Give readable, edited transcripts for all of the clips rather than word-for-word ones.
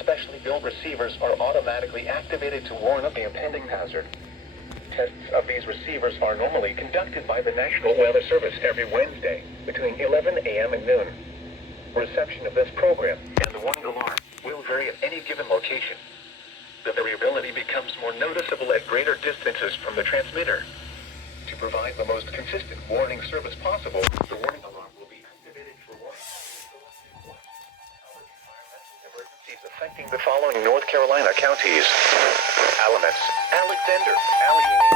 specially built receivers are automatically activated to warn of the impending hazard. Tests of these receivers are normally conducted by the National Weather Service every Wednesday between 11 a.m. and noon. Reception of this program and the warning alarm will vary at any given location. The variability becomes more noticeable at greater distances from the transmitter. To provide the most consistent warning service possible, the warning alarm will be activated for emergencies affecting the following North Carolina counties: Alamance, Alexander, Allegheny,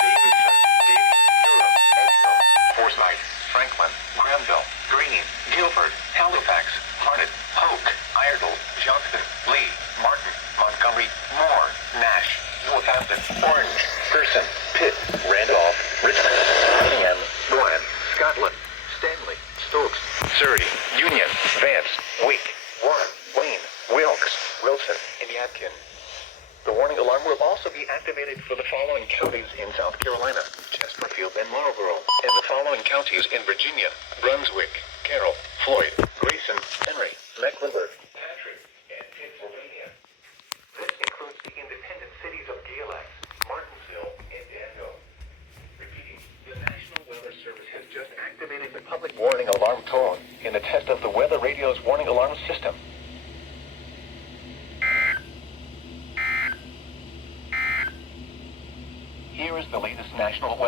Davidson, Davie, Durham, Edgecombe, Forsyth, Franklin, Granville, Greene, Guilford, Halifax, Harnett, Hoke, Iredell, Johnston, Lee, Martin, Montgomery, Moore, Nash, Northampton, Orange, Pearson, Pitt, Randolph, Richmond, Nottingham, Bryan, Scotland, Stanley, Stokes, Surrey, Union, Vance, Wake, Warren, Wayne, Wilkes, Wilson, and Yadkin. The warning alarm will also be activated for the following counties in South Carolina: Chesterfield and Marlborough, and the following counties in Virginia: Brunswick, Carroll, Floyd, Grayson, Henry, Mecklenburg, Patrick, and Pennsylvania. This includes the independent cities of Galax, Martinsville, and Danville. Repeating, the National Weather Service has just activated the public warning alarm tone in the test of the weather radio's warning alarm system. Here is the latest national weather.